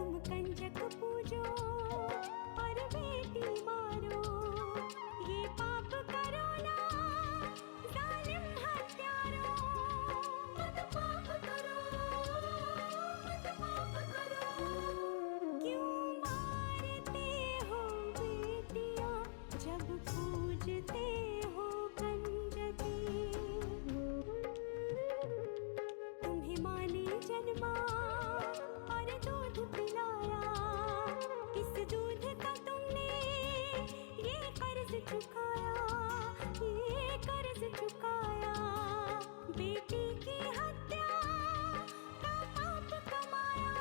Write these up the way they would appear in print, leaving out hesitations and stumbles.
तुम कंजक पूजो और बेटी मारो, ये पाप करो ना जालिम हत्यारो। मत पाप करो, मत पाप करो। क्यों मारते हो बेटियां जब पूजते हो कंजकी। तुम्हें माँ ने जन्मा और दूध पिलाया, इस दूध का तुमने ये कर्ज चुकाया, ये कर्ज चुकाया। बेटी की हत्या का पाप कमाया।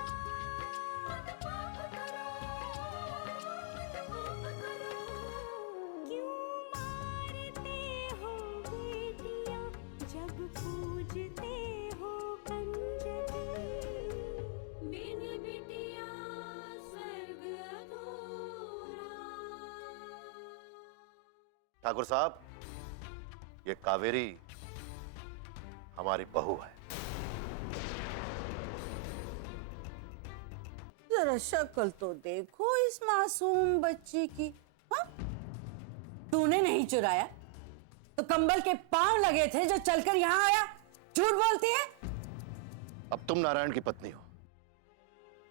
मत पाप करो, मत पाप करो। क्यों मारते हो बेटियां जब पूजते हो कंजकी। बिन बिटिया स्वर्ग अधूरा। ठाकुर साहब, ये कावेरी हमारी बहू है। जरा शक्ल तो देखो इस मासूम बच्ची की। हाँ? तूने नहीं चुराया तो कंबल के पांव लगे थे जो चलकर यहाँ आया। झूठ बोलती है। अब तुम नारायण की पत्नी हो,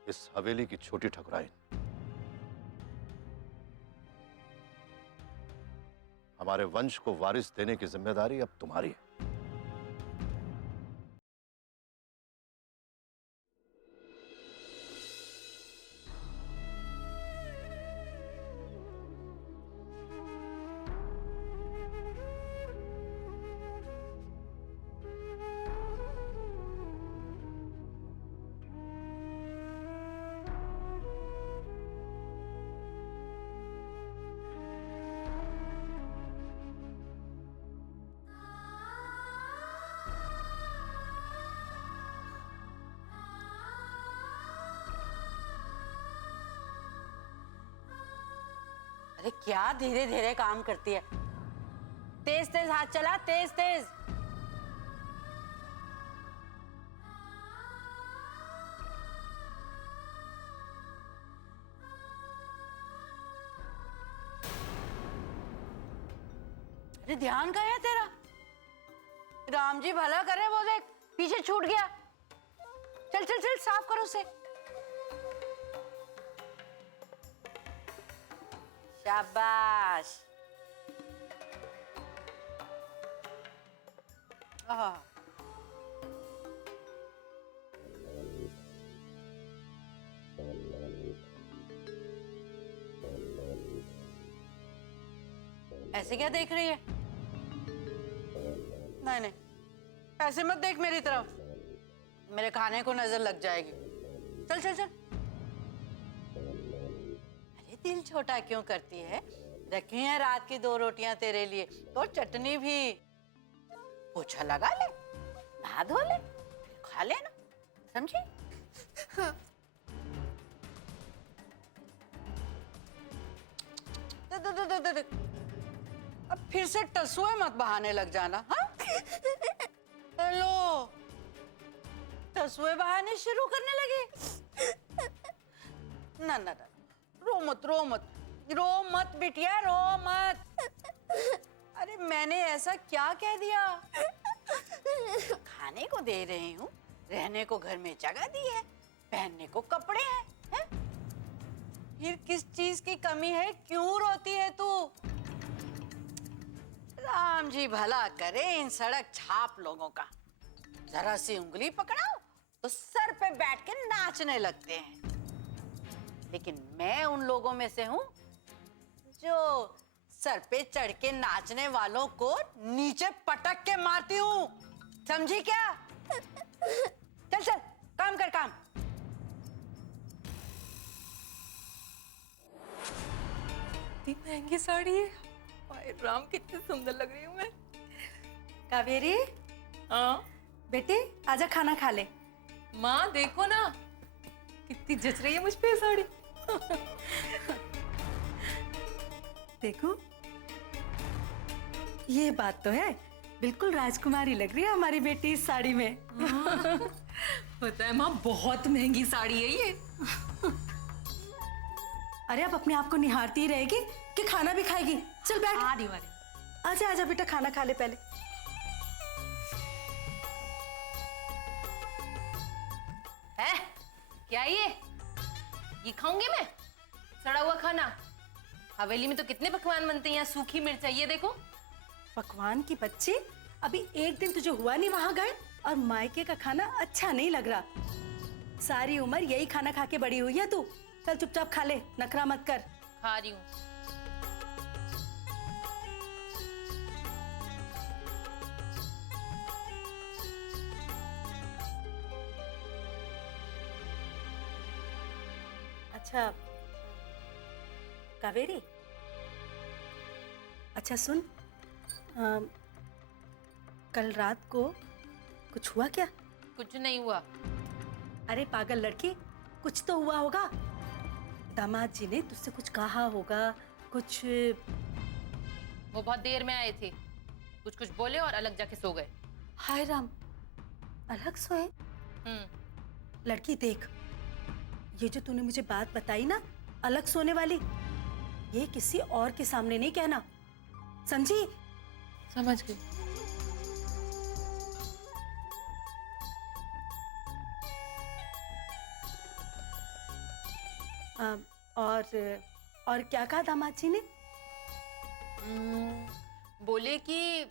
इस हवेली की छोटी ठकुराइन। हमारे वंश को वारिस देने की जिम्मेदारी अब तुम्हारी है। अरे क्या धीरे धीरे काम करती है। तेज तेज हाथ चला, तेज तेज। अरे ध्यान कहाँ है तेरा। राम जी भला करे, वो देख पीछे छूट गया। चल चल चल साफ करो उसे। शाबाश। ऐसे क्या देख रही है। नहीं नहीं, ऐसे मत देख मेरी तरफ, मेरे खाने को नजर लग जाएगी। चल चल चल। दिल छोटा क्यों करती है। रखी हैं रात की 2 रोटियां तेरे लिए और चटनी भी। पोछा लगा ले, नहा धो ले, खा लेना, समझी। अब फिर से टसुए मत बहाने लग जाना। हाँ हेलो, टसुए बहाने शुरू करने लगे। ना ना ना, रो मत रो मत, रो मत बिटिया, रो मत। अरे मैंने ऐसा क्या कह दिया। खाने को दे रही हूँ, रहने को घर में जगह दी है, पहनने को कपड़े हैं, है? फिर किस चीज की कमी है, क्यों रोती है तू। राम जी भला करे इन सड़क छाप लोगों का। जरा सी उंगली पकड़ाओ तो सर पे बैठ के नाचने लगते हैं। लेकिन मैं उन लोगों में से हूं जो सर पे चढ़ के नाचने वालों को नीचे पटक के मारती हूं, समझी क्या। चल चल काम कर काम। इतनी महंगी साड़ी है। हाय राम, कितनी सुंदर लग रही हूँ मैं। कावेरी, हाँ बेटी आजा खाना खा ले। माँ देखो ना, कितनी जच रही है मुझ पे ये साड़ी। देखो, ये बात तो है, बिल्कुल राजकुमारी लग रही है हमारी बेटी इस साड़ी में। पता है माँ, बहुत महंगी साड़ी है ये। अरे अब अपने आप को निहारती ही रहेगी कि खाना भी खाएगी? चल बैठ। आ रही हूँ, आ रही हूँ। आजा आजा बेटा, खाना खा ले पहले। है क्या ये खाऊंगी मैं? सड़ा हुआ खाना? हवेली में तो कितने पकवान बनते हैं, यहाँ सूखी मिर्च है, ये देखो। पकवान की बच्ची, अभी एक दिन तुझे हुआ नहीं वहां गए और मायके का खाना अच्छा नहीं लग रहा। सारी उम्र यही खाना खा के बड़ी हुई है तू। चल चुपचाप खा ले, नखरा मत कर। खा रही हूँ। अच्छा कावेरी, अच्छा सुन, कल रात को कुछ हुआ क्या? कुछ नहीं हुआ। अरे पागल लड़की, कुछ तो हुआ होगा। दामाद जी ने तुझसे कुछ कहा होगा, कुछ। वो बहुत देर में आए थे, कुछ कुछ बोले और अलग जाके सो गए। हाय राम, अलग सोए? लड़की देख, ये जो तूने मुझे बात बताई ना, अलग सोने वाली, ये किसी और के सामने नहीं कहना, समझी? समझ गई। और क्या कहा दामाद जी ने? बोले कि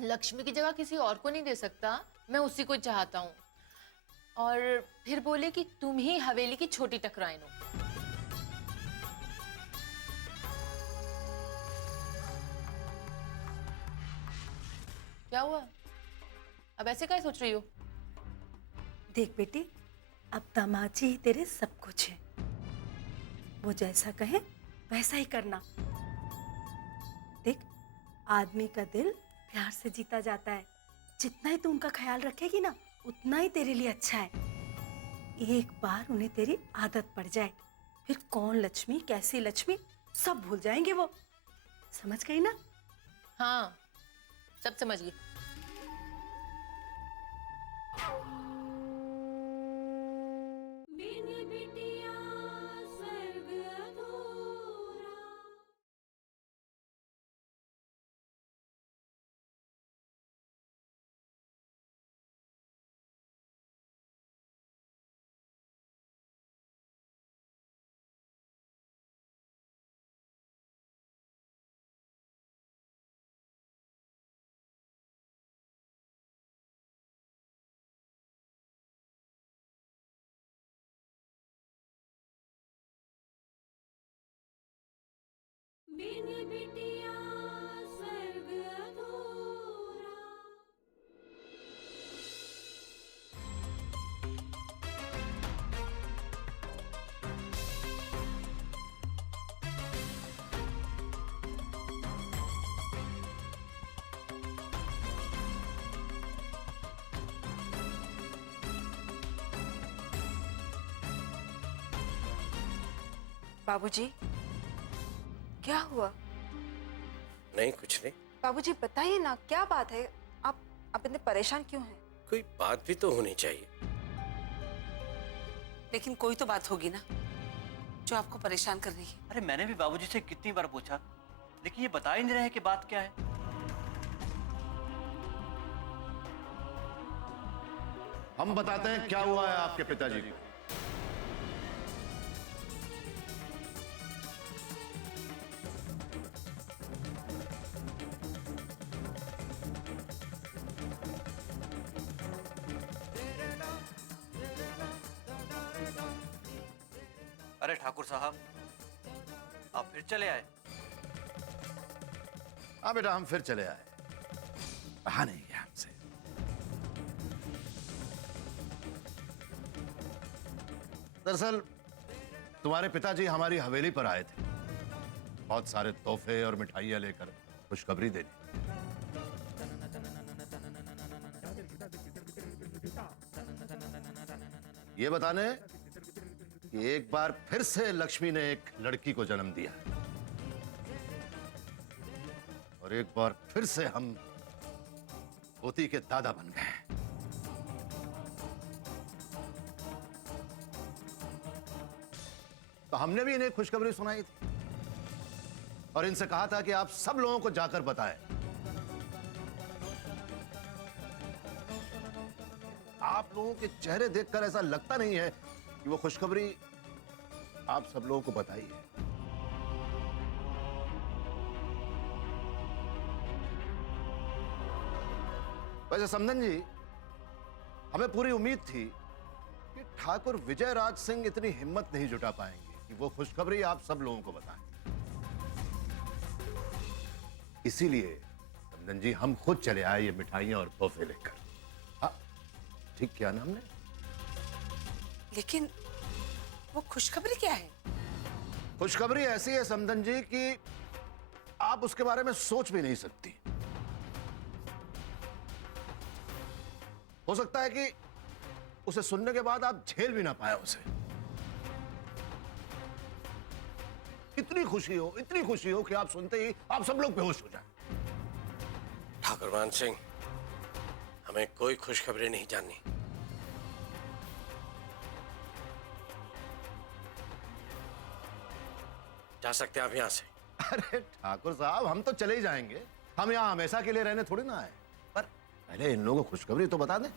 लक्ष्मी की जगह किसी और को नहीं दे सकता, मैं उसी को चाहता हूँ। और फिर बोले कि तुम ही हवेली की छोटी टकराइन हो। क्या हुआ? अब ऐसे क्या सोच रही हो? देख बेटी, अब दामाद जी ही तेरे सब कुछ है। वो जैसा कहे वैसा ही करना। देख, आदमी का दिल प्यार से जीता जाता है। जितना ही तू उनका ख्याल रखेगी ना, उतना ही तेरे लिए अच्छा है। एक बार उन्हें तेरी आदत पड़ जाए, फिर कौन लक्ष्मी, कैसी लक्ष्मी, सब भूल जाएंगे वो। समझ गई ना? हाँ, सब समझ गई। बिन बिटिया स्वर्ग अधूरा। बिन बिटिया स्वर्ग अधूरा। बाबूजी, क्या हुआ? नहीं, कुछ नहीं। बाबूजी बताइए ना, क्या बात है? आप इतने परेशान क्यों हैं? कोई बात भी तो होनी चाहिए। लेकिन कोई तो बात होगी ना जो आपको परेशान कर रही है। अरे मैंने भी बाबूजी से कितनी बार पूछा, लेकिन ये बता ही नहीं रहे कि बात क्या है। हम बताते हैं क्या हुआ है आपके पिताजी को। अरे ठाकुर साहब, आप फिर चले आए? हाँ बेटा, हम फिर चले आए। कहा नहीं गया हमसे। दरअसल तुम्हारे पिताजी हमारी हवेली पर आए थे, बहुत सारे तोहफे और मिठाइयां लेकर खुशखबरी देने। ये बताने कि एक बार फिर से लक्ष्मी ने एक लड़की को जन्म दिया और एक बार फिर से हम पोती के दादा बन गए। तो हमने भी इन्हें खुशखबरी सुनाई थी और इनसे कहा था कि आप सब लोगों को जाकर बताएं। आप लोगों के चेहरे देखकर ऐसा लगता नहीं है कि वो खुशखबरी आप सब लोगों को बताई है। वैसे समधन जी, हमें पूरी उम्मीद थी कि ठाकुर विजय राज सिंह इतनी हिम्मत नहीं जुटा पाएंगे कि वो खुशखबरी आप सब लोगों को बताएं। इसीलिए समधन जी हम खुद चले आए ये मिठाइयां और तोहफे लेकर। हाँ, ठीक किया ना हमने? लेकिन वो खुशखबरी क्या है? खुशखबरी ऐसी है समधन जी कि आप उसके बारे में सोच भी नहीं सकती। हो सकता है कि उसे सुनने के बाद आप झेल भी ना पाए उसे। इतनी खुशी हो कि आप सुनते ही आप सब लोग बेहोश हो जाए। ठाकुर मान सिंह, हमें कोई खुशखबरी नहीं जाननी। जा सकते हैं आप यहां से। अरे ठाकुर साहब, हम तो चले ही जाएंगे। हम यहां हमेशा के लिए रहने थोड़ी ना आए। पर पहले इन लोगों को खुशखबरी तो बता दें।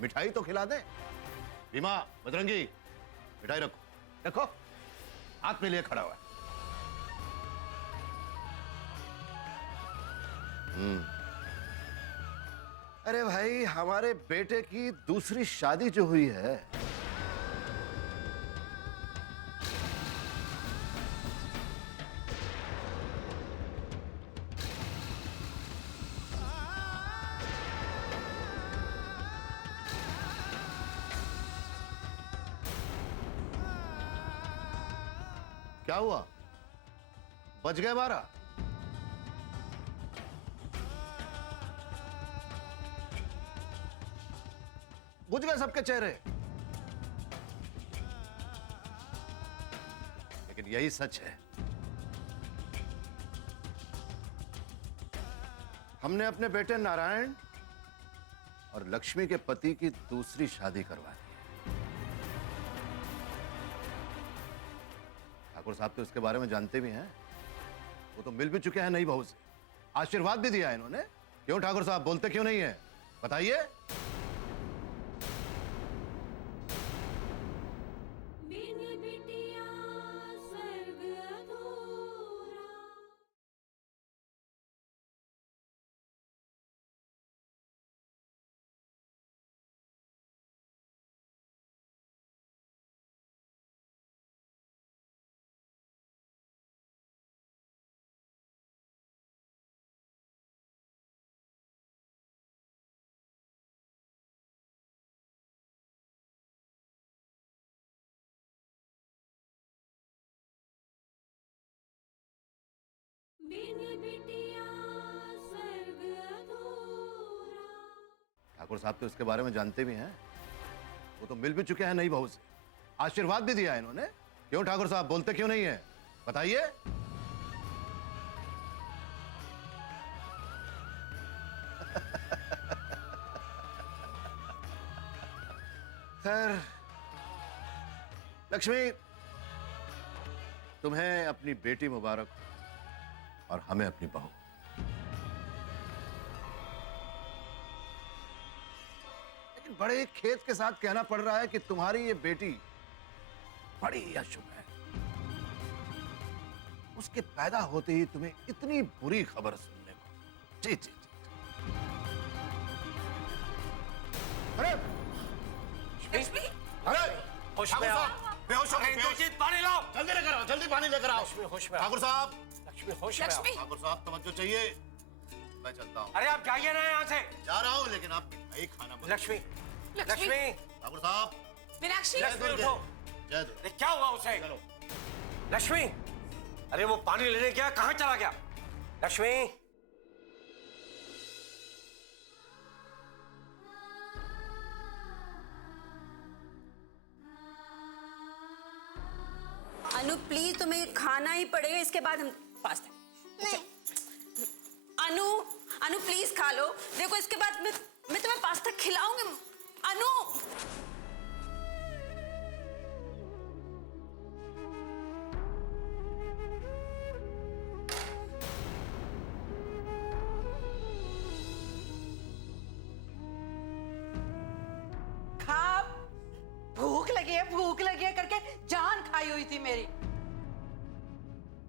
मिठाई तो खिला दें। भीमा, बजरंगी, मिठाई रखो रखो। हाथ में लिए खड़ा हुआ है। अरे भाई, हमारे बेटे की दूसरी शादी जो हुई है, क्या हुआ? बच गए 12? बुझ गए सबके चेहरे? लेकिन यही सच है। हमने अपने बेटे नारायण और लक्ष्मी के पति की दूसरी शादी करवा दी। ठाकुर साहब तो इसके बारे में जानते भी हैं। वो तो मिल भी चुके हैं नई बहू से, आशीर्वाद भी दिया है इन्होंने। क्यों ठाकुर साहब, बोलते क्यों नहीं है? बताइए। बिन बिटिया स्वर्ग अधूरा। बिन बिटिया स्वर्ग अधूरा। ठाकुर साहब तो इसके बारे में जानते भी हैं। वो तो मिल भी चुके हैं नई बहू से, आशीर्वाद भी दिया है इन्होंने। क्यों ठाकुर साहब, बोलते क्यों नहीं है? बताइए। खैर लक्ष्मी, तुम्हें अपनी बेटी मुबारक और हमें अपनी बहू। लेकिन बड़े खेद के साथ कहना पड़ रहा है कि तुम्हारी ये बेटी बड़ी अशुभ है। उसके पैदा होते ही तुम्हें इतनी बुरी खबर सुनने को। जी जी जी। अरे लक्ष्मी, अरे होश में आओ। बेहोश हो गए। इंद्रजीत, पानी लाओ। जल्दी लेकर आओ, जल्दी पानी लेकर आओ। लक्ष्मी, होश में आओ। ठाकुर साहब, लक्ष्मी, होश में आओ। लक्ष्मी। ठाकुर साहब तवज्जो चाहिए। मैं चलता हूँ। अरे आप जाइए ना यहाँ से। जा रहा हूँ, लेकिन आप मिठाई खाना मत। लक्ष्मी, लक्ष्मी, ठाकुर साहब, मीनाक्षी, लक्ष्मी उठो। जय दुर्गा। अरे क्या हुआ उसे? चलो। लक्ष्मी, अरे वो पानी लेने गया, कहाँ चला गया? लक्ष्मी, अनु प्लीज, तुम्हें खाना ही पड़ेगा, इसके बाद हम पास्ता। नहीं अनु, अनु प्लीज खा लो। देखो इसके बाद मैं तुम्हें पास्ता खिलाऊंगी। अनु है, भूख लगी है करके जान खाई हुई थी मेरी।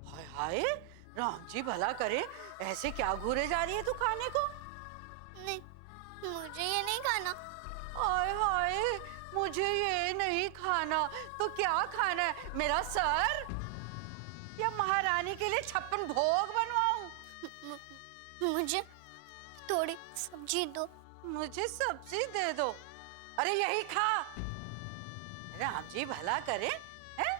हाय हाय, राम जी भला करे, ऐसे क्या घूरे जा रही है तू खाने को? नहीं, मुझे ये नहीं खाना। हाय हाय, मुझे ये नहीं खाना तो क्या खाना है? मेरा सर या महारानी के लिए 56 भोग बनवाऊं? मुझे थोड़ी सब्जी दो। मुझे सब्जी दे दो। अरे यही खा। राम जी भला करे, हैं?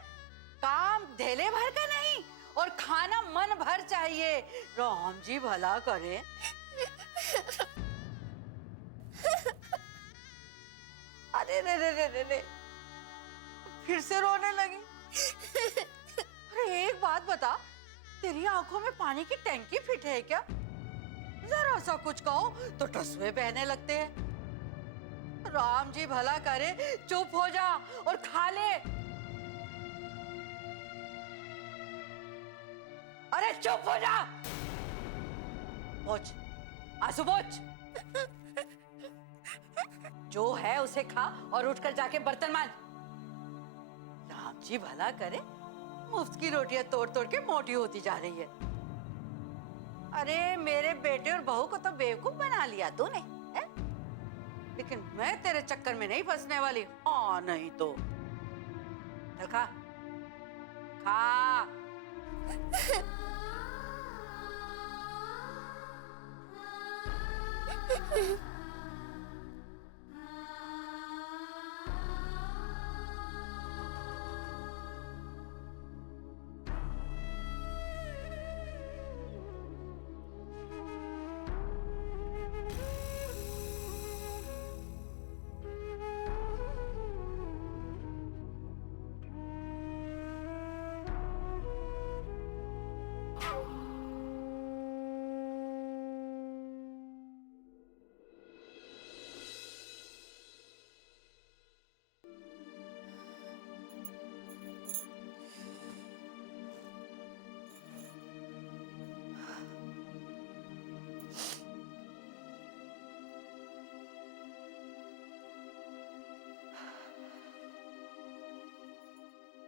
काम धेले भर का नहीं और खाना मन भर चाहिए। राम जी भला करे। अरे रे रे रे रे रे, फिर से रोने लगी। अरे एक बात बता, तेरी आंखों में पानी की टैंकी फिट है क्या? जरा सा कुछ कहो तो टसवे बहने लगते हैं। राम जी भला करे, चुप हो जा और खा ले। अरे चुप हो जा। पोछ, आंसू पोछ। जो है उसे खा और उठकर जाके बर्तन मांज। राम जी भला करे, मुफ्त की रोटियां तोड़ तोड़ के मोटी होती जा रही है। अरे मेरे बेटे और बहू को तो बेवकूफ बना लिया तूने, हैं? लेकिन मैं तेरे चक्कर में नहीं फंसने वाली। हाँ नहीं तो चल खा खा।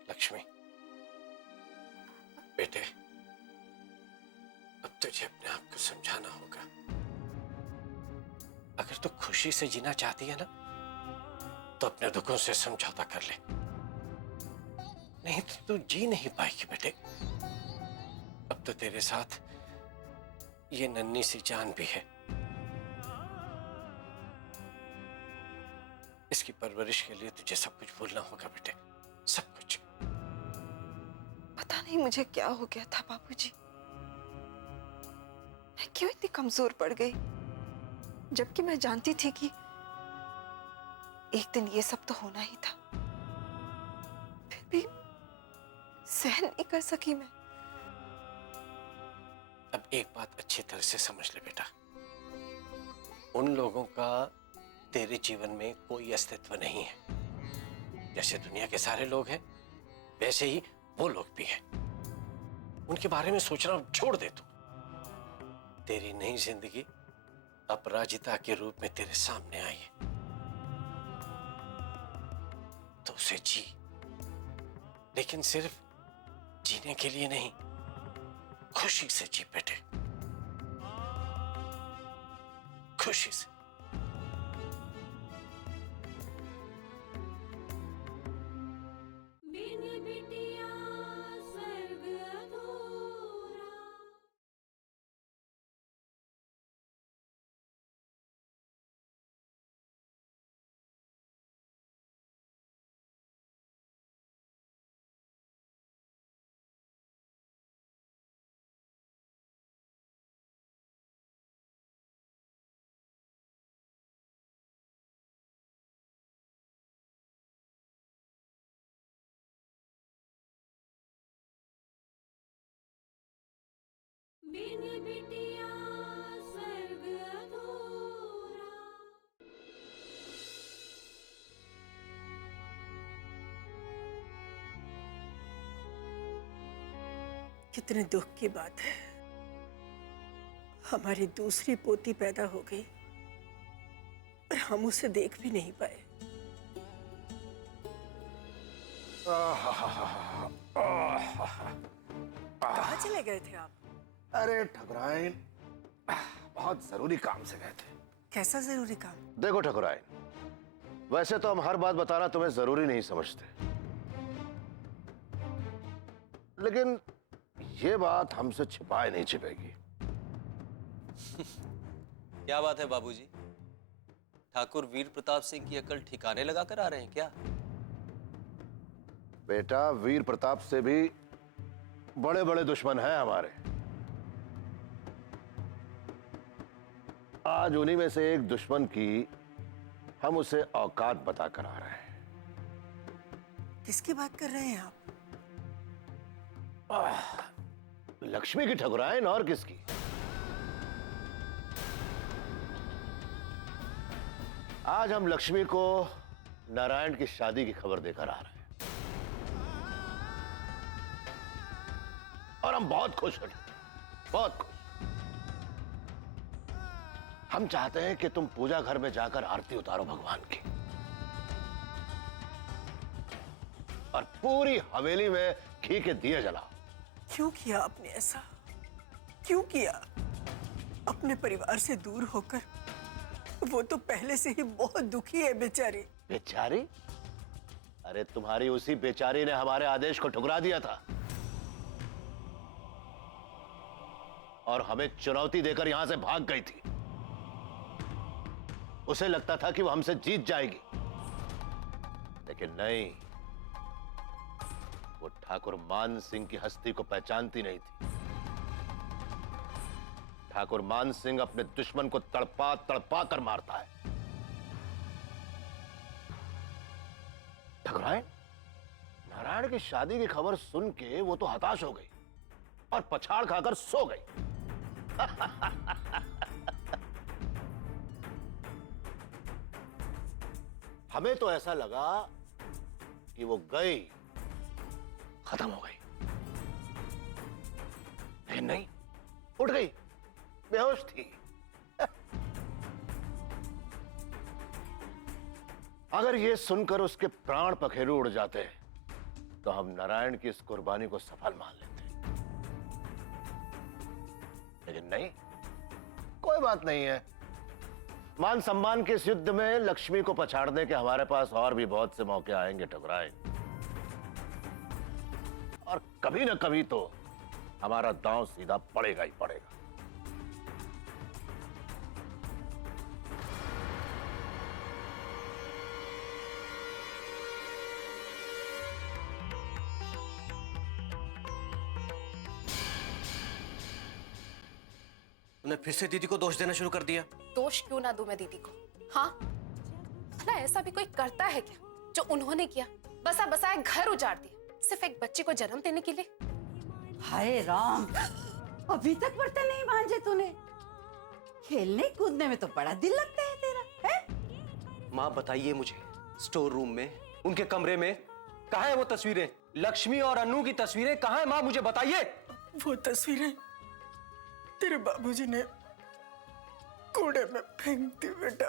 लक्ष्मी, बेटे, अब तुझे अपने आप को समझाना होगा। अगर तू खुशी से जीना चाहती है ना, तो अपने दुखों से समझौता कर ले, नहीं तो तू जी नहीं पाएगी बेटे। अब तो तेरे साथ ये नन्ही सी जान भी है। इसकी परवरिश के लिए तुझे सब कुछ भूलना होगा बेटे, सब कुछ। पता नहीं मुझे क्या हो गया था बाबूजी, मैं क्यों इतनी कमजोर पड़ गई, जबकि मैं जानती थी कि एक दिन ये सब तो होना ही था। फिर भी सहन नहीं कर सकी मैं। अब एक बात अच्छी तरह से समझ ले बेटा, उन लोगों का तेरे जीवन में कोई अस्तित्व नहीं है। जैसे दुनिया के सारे लोग हैं, वैसे ही वो लोग भी हैं। उनके बारे में सोचना छोड़ दे तू। तेरी नई जिंदगी अपराजिता के रूप में तेरे सामने आई है, तो उसे जी, लेकिन सिर्फ जीने के लिए नहीं, खुशी से जी बेटे, खुशी से। बिन बिटिया स्वर्ग अधूरा। बिन बिटिया स्वर्ग अधूरा। कितने दुख की बात है, हमारी दूसरी पोती पैदा हो गई और हम उसे देख भी नहीं पाए। कहाँ चले गए थे आप? अरे ठकुराइन, बहुत जरूरी काम से गए थे। कैसा जरूरी काम? देखो ठकुराइन, वैसे तो हम हर बात बताना तुम्हें जरूरी नहीं समझते, लेकिन ये बात हमसे छिपाए नहीं छिपेगी। क्या बात है बाबूजी? ठाकुर वीर प्रताप सिंह की अकल ठिकाने लगाकर आ रहे हैं क्या? बेटा, वीर प्रताप से भी बड़े बड़े दुश्मन हैं हमारे। आज उन्हीं में से एक दुश्मन की हम उसे औकात बताकर आ रहे हैं। किसकी बात कर रहे हैं आप? लक्ष्मी की ठकुराइन, और किसकी? आज हम लक्ष्मी को नारायण की शादी की खबर देकर आ रहे हैं और हम बहुत खुश हैं, बहुत खुश। हम चाहते हैं कि तुम पूजा घर में जाकर आरती उतारो भगवान की, और पूरी हवेली में घी के दिए जलाओ। क्यों किया आपने ऐसा? क्यों किया? अपने परिवार से दूर होकर वो तो पहले से ही बहुत दुखी है बेचारी। बेचारी? अरे तुम्हारी उसी बेचारी ने हमारे आदेश को ठुकरा दिया था और हमें चुनौती देकर यहां से भाग गई थी। उसे लगता था कि वो हमसे जीत जाएगी, लेकिन नहीं, वो ठाकुर मान सिंह की हस्ती को पहचानती नहीं थी। ठाकुर मान सिंह अपने दुश्मन को तड़पा तड़पा कर मारता है। ठकुराइन, नारायण की शादी की खबर सुन के वो तो हताश हो गई और पछाड़ खाकर सो गई। हमें तो ऐसा लगा कि वो गई, खत्म हो गई, लेकिन नहीं, उठ गई, बेहोश थी। अगर ये सुनकर उसके प्राण पखेरु उड़ जाते तो हम नारायण की इस कुर्बानी को सफल मान लेते, लेकिन नहीं, कोई बात नहीं है। मान सम्मान के इस युद्ध में लक्ष्मी को पछाड़ने के हमारे पास और भी बहुत से मौके आएंगे ठकुराइन, और कभी ना कभी तो हमारा दांव सीधा पड़ेगा ही पड़ेगा। तुमने फिर से दीदी को दोष देना शुरू कर दिया। दोष क्यों ना दूं मैं दीदी को? हाँ, भला ऐसा भी कोई करता है क्या जो उन्होंने किया? बसा बसाए घर उजाड़ दिया सिर्फ एक बच्चे को जन्म देने के लिए। हाय राम, अभी तक बर्तन नहीं मांजे तूने? खेलने कूदने में तो बड़ा दिल लगता है तेरा, है? माँ बताइए मुझे, स्टोर रूम में, उनके कमरे में कहाँ है वो तस्वीरें? लक्ष्मी और अनु की तस्वीरें कहाँ है माँ, मुझे बताइए। वो तस्वीरें तेरे बाबूजी ने कूड़े में फेंक दी बेटा।